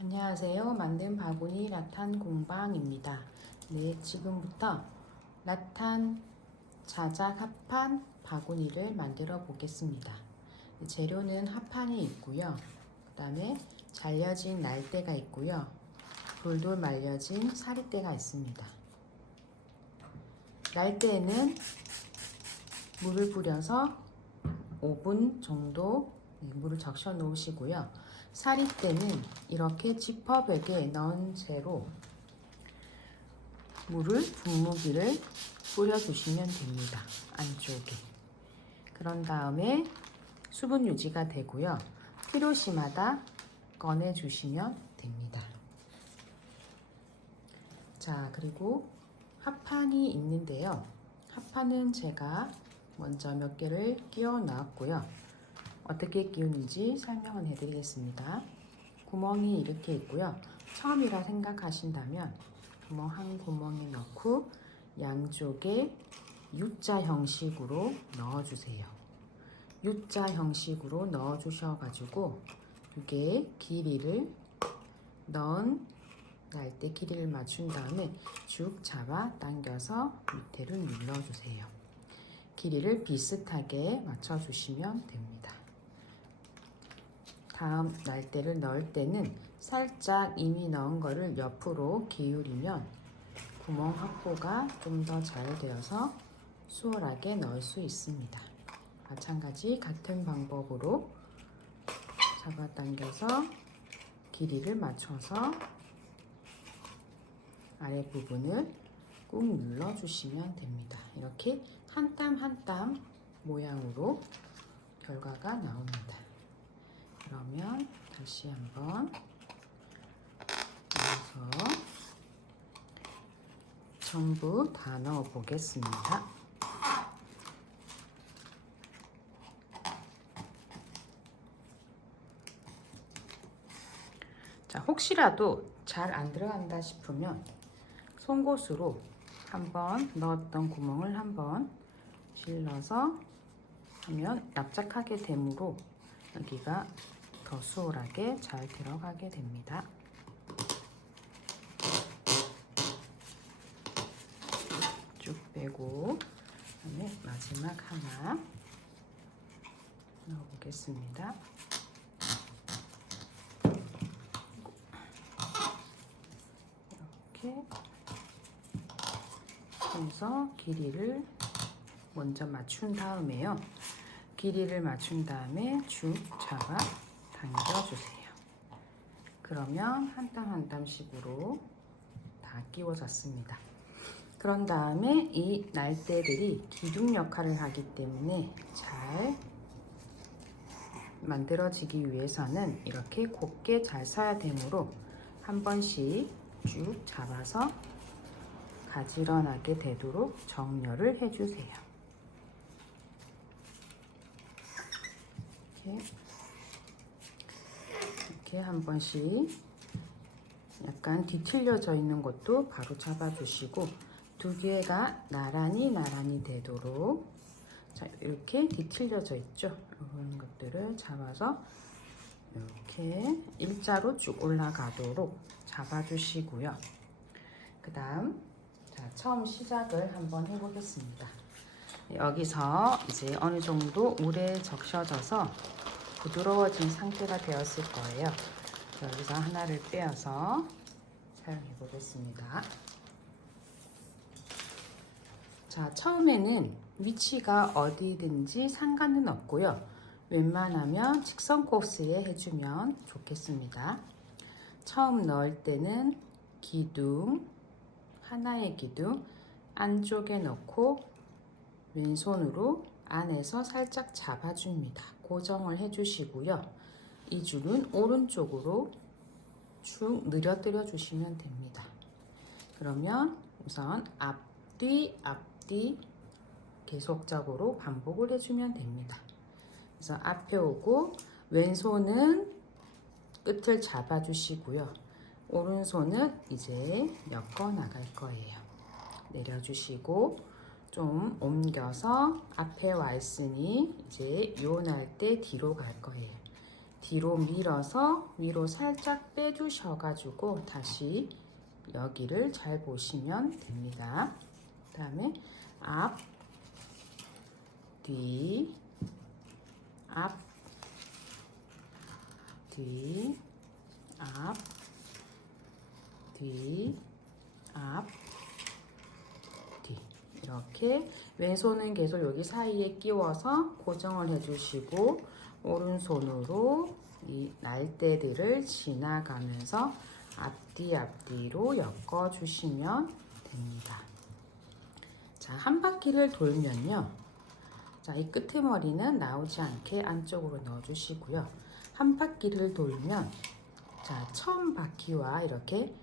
안녕하세요. 만든 바구니 라탄 공방입니다. 네, 지금부터 라탄 자작 합판 바구니를 만들어 보겠습니다. 재료는 합판이 있고요. 그 다음에 잘려진 날대가 있고요. 돌돌 말려진 사리대가 있습니다. 날대에는 물을 뿌려서 5분 정도 물을 적셔 놓으시고요. 사리대는 이렇게 지퍼백에 넣은 채로 물을 분무기를 뿌려주시면 됩니다. 안쪽에. 그런 다음에 수분 유지가 되고요. 필요시마다 꺼내주시면 됩니다. 자, 그리고 합판이 있는데요. 합판은 제가 먼저 몇 개를 끼워 놨고요. 어떻게 끼우는지 설명을 해드리겠습니다. 구멍이 이렇게 있고요. 처음이라 생각하신다면 구멍 한 구멍에 넣고 양쪽에 U자 형식으로 넣어주세요. U자 형식으로 넣어주셔가지고 이게 길이를 넣은 날대 길이를 맞춘 다음에 쭉 잡아 당겨서 밑에를 눌러주세요. 길이를 비슷하게 맞춰주시면 됩니다. 다음 날대를 넣을 때는 살짝 이미 넣은 거를 옆으로 기울이면 구멍 확보가 좀 더 잘 되어서 수월하게 넣을 수 있습니다. 마찬가지 같은 방법으로 잡아당겨서 길이를 맞춰서 아래 부분을 꾹 눌러주시면 됩니다. 이렇게 한 땀 한 땀 모양으로 결과가 나옵니다. 그러면 다시 한번 넣어서 전부 다 넣어 보겠습니다. 자, 혹시라도 잘 안 들어간다 싶으면 송곳으로 한번 넣었던 구멍을 한번 실러서 하면 납작하게 되므로 여기가 더 수월하게 잘 들어가게 됩니다. 쭉 빼고 그다음에 마지막 하나 넣어보겠습니다. 이렇게 해서 길이를 먼저 맞춘 다음에요. 길이를 맞춘 다음에 쭉 잡아 당겨주세요. 그러면 한 땀 한 땀씩으로 다 끼워졌습니다. 그런 다음에 이 날대들이 기둥 역할을 하기 때문에 잘 만들어지기 위해서는 이렇게 곱게 잘 서야 되므로 한 번씩 쭉 잡아서 가지런하게 되도록 정렬을 해주세요. 이렇게 한 번씩 약간 뒤틀려져 있는 것도 바로 잡아주시고 두 개가 나란히 되도록 자, 이렇게 뒤틀려져 있죠. 이런 것들을 잡아서 이렇게 일자로 쭉 올라가도록 잡아주시고요. 그 다음 처음 시작을 한번 해보겠습니다. 여기서 이제 어느 정도 물에 적셔져서 부드러워진 상태가 되었을 거예요. 여기서 하나를 빼어서 사용해 보겠습니다. 자, 처음에는 위치가 어디든지 상관은 없고요. 웬만하면 직선 코스에 해주면 좋겠습니다. 처음 넣을 때는 기둥, 하나의 기둥 안쪽에 넣고 왼손으로 안에서 살짝 잡아줍니다. 고정을 해주시고요. 이 줄은 오른쪽으로 쭉 늘어뜨려 주시면 됩니다. 그러면 우선 앞뒤 앞뒤 계속적으로 반복을 해주면 됩니다. 그래서 앞에 오고 왼손은 끝을 잡아주시고요. 오른손은 이제 엮어 나갈 거예요. 내려주시고 좀 옮겨서 앞에 와 있으니 이제 요날 때 뒤로 갈 거예요. 뒤로 밀어서 위로 살짝 빼주셔가지고 다시 여기를 잘 보시면 됩니다. 그 다음에 앞, 뒤, 앞, 뒤, 앞, 뒤, 앞, 뒤. 이렇게 왼손은 계속 여기 사이에 끼워서 고정을 해주시고 오른손으로 이 날대들을 지나가면서 앞뒤로 엮어주시면 됩니다. 자, 한 바퀴를 돌면요. 자, 이 끄트머리는 나오지 않게 안쪽으로 넣어주시고요. 한 바퀴를 돌면 자, 처음 바퀴와 이렇게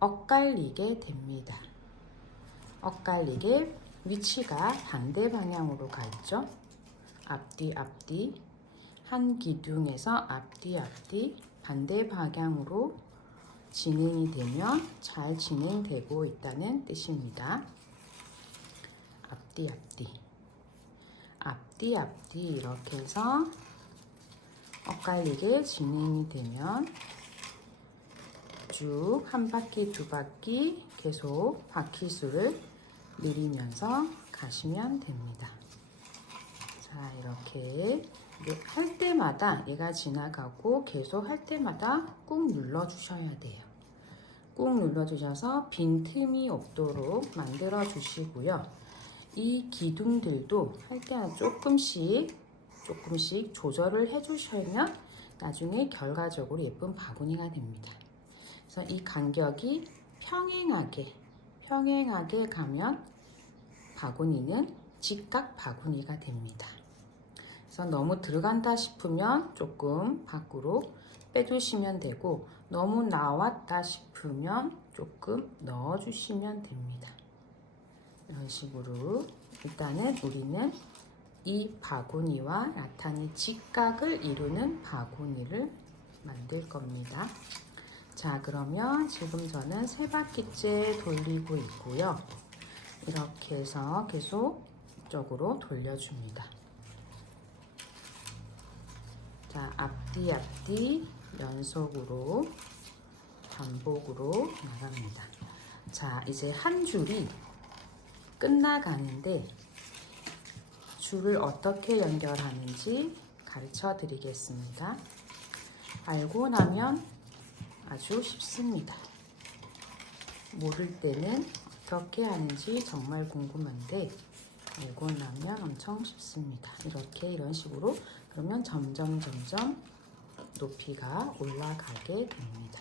엇갈리게 됩니다. 엇갈리게 위치가 반대 방향으로 가 있죠. 앞뒤 한 기둥에서 앞뒤 반대 방향으로 진행이 되면 잘 진행되고 있다는 뜻입니다. 앞뒤 이렇게 해서 엇갈리게 진행이 되면 쭉 한 바퀴 두 바퀴 계속 바퀴 수를 늘리면서 가시면 됩니다. 자, 이렇게 할 때마다 얘가 지나가고 계속 할 때마다 꾹 눌러 주셔야 돼요. 꾹 눌러 주셔서 빈틈이 없도록 만들어 주시고요. 이 기둥들도 할 때마다 조금씩 조절을 해 주시면 나중에 결과적으로 예쁜 바구니가 됩니다. 그래서 이 간격이 평행하게 가면 바구니는 직각 바구니가 됩니다. 그래서 너무 들어간다 싶으면 조금 밖으로 빼주시면 되고 너무 나왔다 싶으면 조금 넣어주시면 됩니다. 이런 식으로 일단은 우리는 이 바구니와 라탄이 직각을 이루는 바구니를 만들 겁니다. 자, 그러면 지금 저는 3바퀴째 돌리고 있고요. 이렇게 해서 계속 이쪽으로 돌려줍니다. 자, 앞뒤 연속으로 반복으로 나갑니다. 자, 이제 한 줄이 끝나가는데 줄을 어떻게 연결하는지 가르쳐 드리겠습니다. 알고 나면 아주 쉽습니다. 모를 때는 어떻게 하는지 정말 궁금한데 알고 나면 엄청 쉽습니다. 이런 식으로 그러면 점점 높이가 올라가게 됩니다.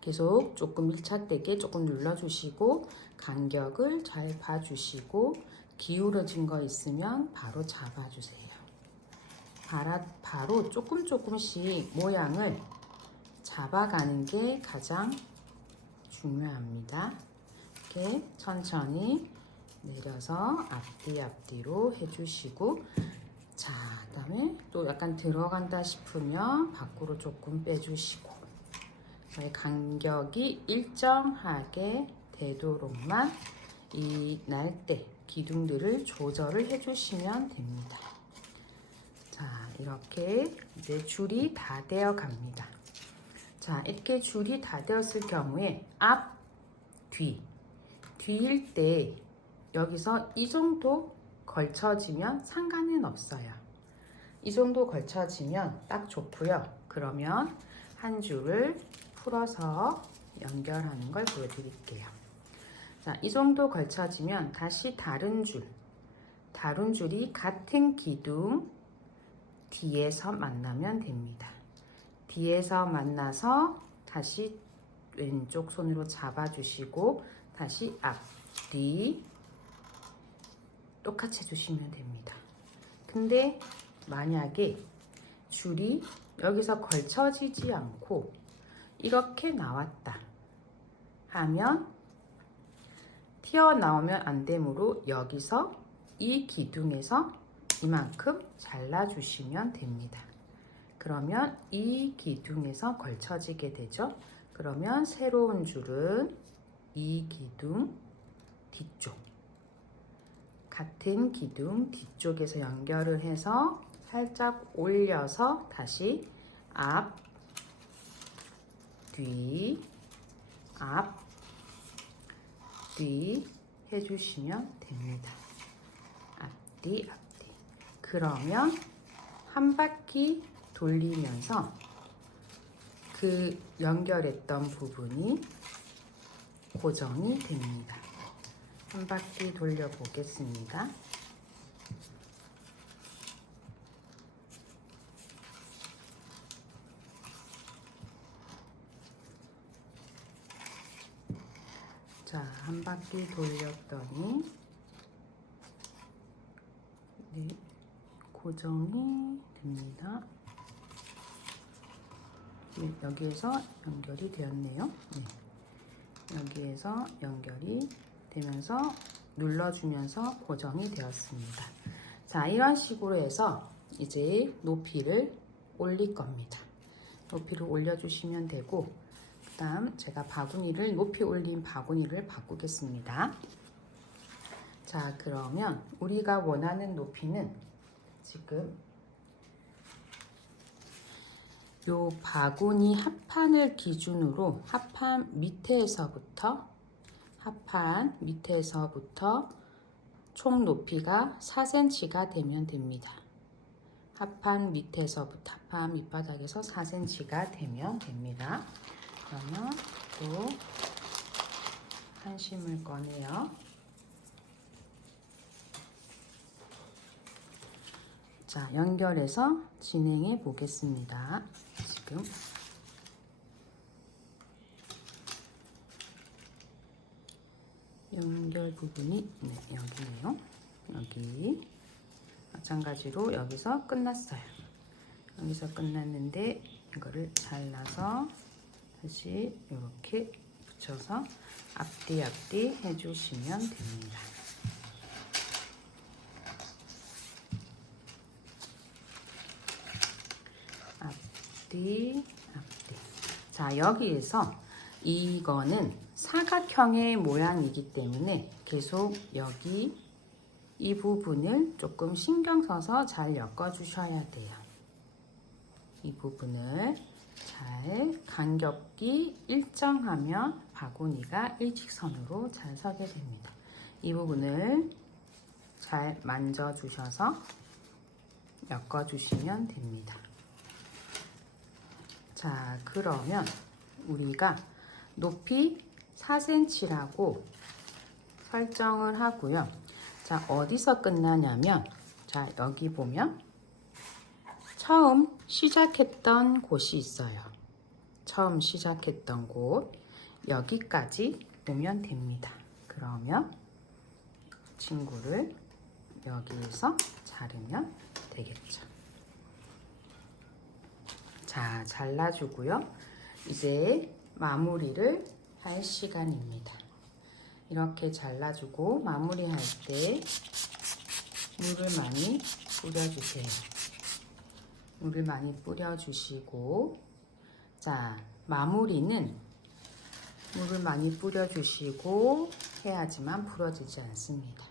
계속 조금 밀착되게 조금 눌러주시고 간격을 잘 봐주시고 기울어진 거 있으면 바로 잡아주세요. 바로 조금씩 모양을 잡아가는 게 가장 중요합니다. 이렇게 천천히 내려서 앞뒤로 해주시고 자, 그 다음에 또 약간 들어간다 싶으면 밖으로 조금 빼주시고 저희 간격이 일정하게 되도록만 이 날대 기둥들을 조절을 해주시면 됩니다. 자, 이렇게 이제 줄이 다 되어 갑니다. 자, 이렇게 줄이 다 되었을 경우에 앞, 뒤일 때 여기서 이 정도 걸쳐지면 상관은 없어요. 이 정도 걸쳐지면 딱 좋고요. 그러면 한 줄을 풀어서 연결하는 걸 보여드릴게요. 자, 이 정도 걸쳐지면 다시 다른 줄이 같은 기둥 뒤에서 만나면 됩니다. 뒤에서 만나서 다시 왼쪽 손으로 잡아주시고 다시 앞, 뒤 똑같이 해주시면 됩니다. 근데 만약에 줄이 여기서 걸쳐지지 않고 이렇게 나왔다 하면 튀어나오면 안 되므로 여기서 이 기둥에서 이만큼 잘라주시면 됩니다. 그러면 이 기둥에서 걸쳐지게 되죠. 그러면 새로운 줄은 이 기둥 뒤쪽 같은 기둥 뒤쪽에서 연결을 해서 살짝 올려서 다시 앞, 뒤, 앞, 뒤 해주시면 됩니다. 앞뒤, 앞뒤. 그러면 한 바퀴 돌리면서 그 연결했던 부분이 고정이 됩니다. 한 바퀴 돌려 보겠습니다. 자, 한 바퀴 돌렸더니 네, 고정이 됩니다. 네, 여기에서 연결이 되었네요. 네, 여기에서 연결이 되면서 눌러주면서 고정이 되었습니다. 자, 이런 식으로 해서 이제 높이를 올릴 겁니다. 높이를 올려주시면 되고, 그 다음 제가 바구니를, 높이 올린 바구니를 바꾸겠습니다. 자, 그러면 우리가 원하는 높이는 지금 요 바구니 합판을 기준으로 합판 밑에서부터 총 높이가 4cm가 되면 됩니다. 합판 밑에서부터 합판 밑바닥에서 4cm가 되면 됩니다. 그러면 또 한심을 꺼내요. 자, 연결해서 진행해 보겠습니다. 지금 연결 부분이 여기네요. 여기 마찬가지로 여기서 끝났어요. 여기서 끝났는데 이거를 잘라서 다시 이렇게 붙여서 앞뒤 해주시면 됩니다. 앞뒤. 자, 여기에서 이거는 사각형의 모양이기 때문에 계속 여기 이 부분을 조금 신경 써서 잘 엮어 주셔야 돼요. 이 부분을 잘 간격이 일정하면 바구니가 일직선으로 잘 서게 됩니다. 이 부분을 잘 만져 주셔서 엮어 주시면 됩니다. 자, 그러면 우리가 높이 4cm라고 설정을 하고요. 자, 어디서 끝나냐면, 자, 여기 보면 처음 시작했던 곳이 있어요. 처음 시작했던 곳, 여기까지 오면 됩니다. 그러면 친구를 여기에서 자르면 되겠죠. 자, 잘라주고요. 이제 마무리를 할 시간입니다. 이렇게 잘라주고 마무리할 때 물을 많이 뿌려주세요. 물을 많이 뿌려주시고, 자, 마무리는 물을 많이 뿌려주시고 해야지만 부러지지 않습니다.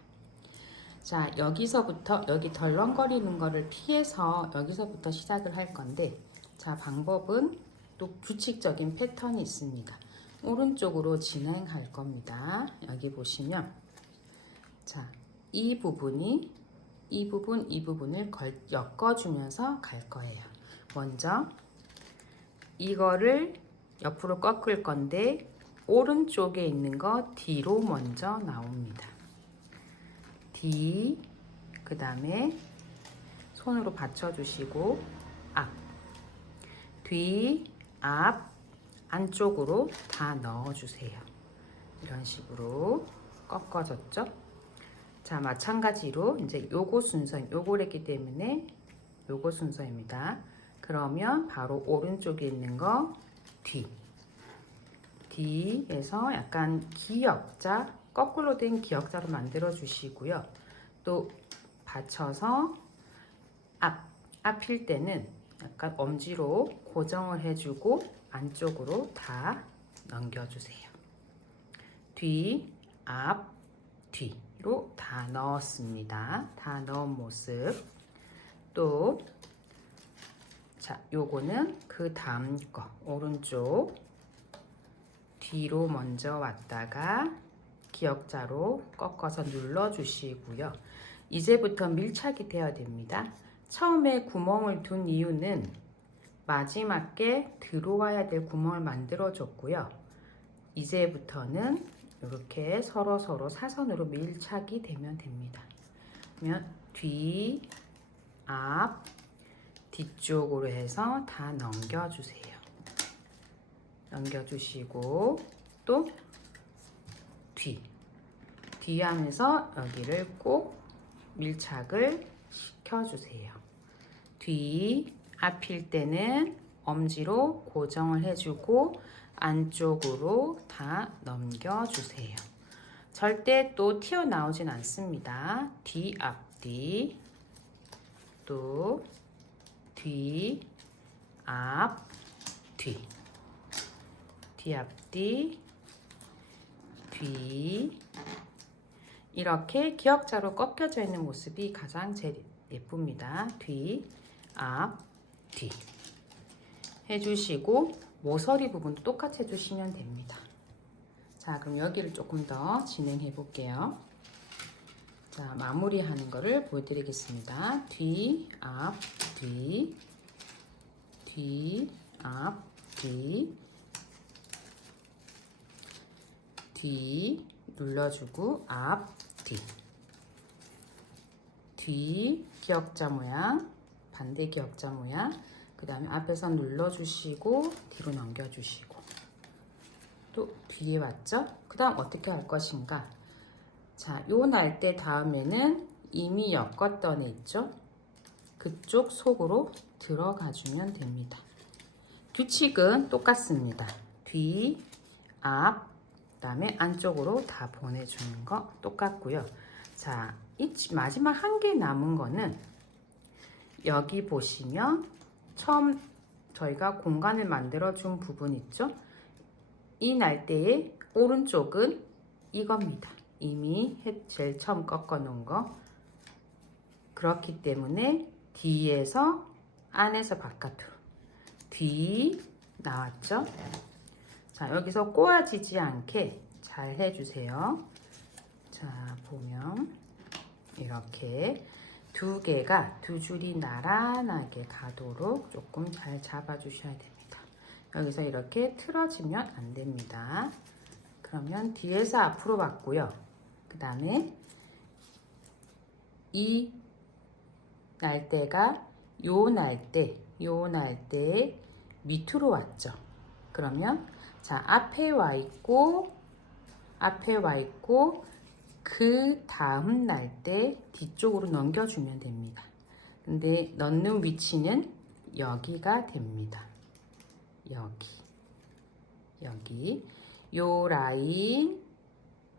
자, 여기서부터 여기 덜렁거리는 거를 피해서 여기서부터 시작을 할 건데, 자, 방법은 또 규칙적인 패턴이 있습니다. 오른쪽으로 진행할 겁니다. 여기 보시면, 자, 이 부분을 엮어주면서 갈 거예요. 먼저 이거를 옆으로 꺾을 건데 오른쪽에 있는 거 뒤로 먼저 나옵니다. 뒤, 그 다음에 손으로 받쳐주시고 앞, 뒤, 앞, 안쪽으로 다 넣어주세요. 이런 식으로 꺾어졌죠? 자, 마찬가지로 이제 요거 요거랬기 때문에 요거 순서입니다. 그러면 바로 오른쪽에 있는 거 뒤에서 약간 기역자, 거꾸로 된 기역자로 만들어 주시고요. 또 받쳐서 앞일 때는 약간 엄지로 고정을 해주고 안쪽으로 다 넘겨주세요. 뒤, 앞, 뒤로 다 넣었습니다. 다 넣은 모습. 또 자, 요거는 그 다음 거 오른쪽 뒤로 먼저 왔다가 기역자로 꺾어서 눌러 주시고요. 이제부터 밀착이 되어야 됩니다. 처음에 구멍을 둔 이유는 마지막에 들어와야 될 구멍을 만들어 줬고요. 이제부터는 이렇게 서로 사선으로 밀착이 되면 됩니다. 그러면 뒤, 앞, 뒤쪽으로 해서 다 넘겨주세요. 넘겨주시고 또 뒤 하면서 여기를 꼭 밀착을 시켜주세요. 뒤, 앞일 때는 엄지로 고정을 해주고 안쪽으로 다 넘겨주세요. 절대 또 튀어나오진 않습니다. 뒤, 앞뒤, 또 뒤, 앞, 뒤, 뒤, 앞뒤, 뒤. 이렇게 기역자로 꺾여져 있는 모습이 가장 제일 예쁩니다. 뒤, 앞, 뒤 해주시고 모서리 부분도 똑같이 해주시면 됩니다. 자, 그럼 여기를 조금 더 진행해 볼게요. 자, 마무리하는 거를 보여드리겠습니다. 뒤, 앞, 뒤, 뒤, 앞, 뒤, 뒤 눌러주고 앞, 뒤 기역자 모양, 반대 기역자 모양, 그 다음에 앞에서 눌러주시고 뒤로 넘겨주시고 또 뒤에 왔죠? 그 다음 어떻게 할 것인가? 자, 요 날대 다음에는 이미 엮었던 애 있죠? 그쪽 속으로 들어가 주면 됩니다. 규칙은 똑같습니다. 뒤, 앞, 그 다음에 안쪽으로 다 보내주는 거 똑같고요. 자, 이 마지막 한 개 남은 거는 여기 보시면 처음 저희가 공간을 만들어 준 부분 있죠? 이 날대의 오른쪽은 이겁니다. 이미 제일 처음 꺾어 놓은 거. 그렇기 때문에 뒤에서 안에서 바깥으로 뒤 나왔죠? 자, 여기서 꼬아지지 않게 잘 해주세요. 자, 보면 이렇게 두 개가 두 줄이 나란하게 가도록 조금 잘 잡아주셔야 됩니다. 여기서 이렇게 틀어지면 안 됩니다. 그러면 뒤에서 앞으로 왔고요. 그 다음에 이 날대가 요 날대 밑으로 왔죠. 그러면 자, 앞에 와 있고 그 다음 날대 뒤쪽으로 넘겨주면 됩니다. 근데 넣는 위치는 여기가 됩니다. 여기 요 라인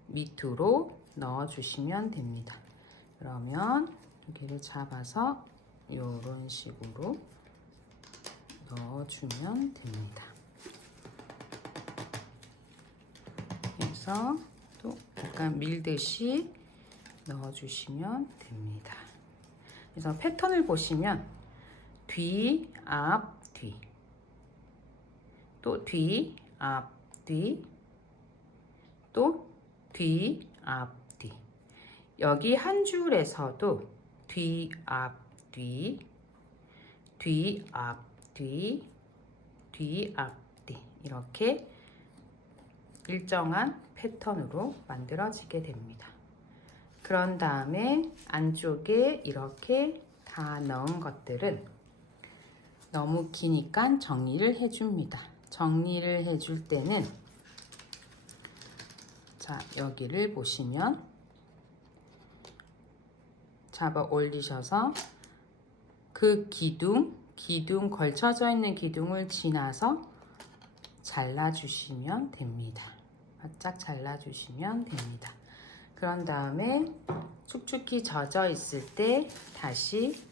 밑으로 넣어주시면 됩니다. 그러면 여기를 잡아서 이런 식으로 넣어주면 됩니다. 그래서 또 약간 밀듯이 넣어주시면 됩니다. 그래서 패턴을 보시면 뒤, 앞, 뒤, 또 뒤, 앞, 뒤, 또 뒤, 앞, 뒤. 여기 한 줄에서도 뒤, 앞, 뒤, 뒤, 앞, 뒤, 뒤, 앞, 뒤 이렇게 일정한 패턴으로 만들어지게 됩니다. 그런 다음에 안쪽에 이렇게 다 넣은 것들은 너무 기니까 정리를 해줍니다. 정리를 해줄 때는 자, 여기를 보시면 잡아 올리셔서 그 기둥 걸쳐져 있는 기둥을 지나서 잘라주시면 됩니다. 바짝 잘라주시면 됩니다. 그런 다음에 축축히 젖어 있을 때 다시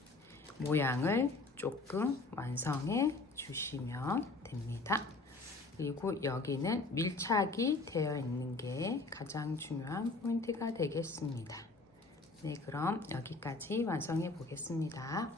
모양을 조금 완성해 주시면 됩니다. 그리고 여기는 밀착이 되어 있는 게 가장 중요한 포인트가 되겠습니다. 네, 그럼 여기까지 완성해 보겠습니다.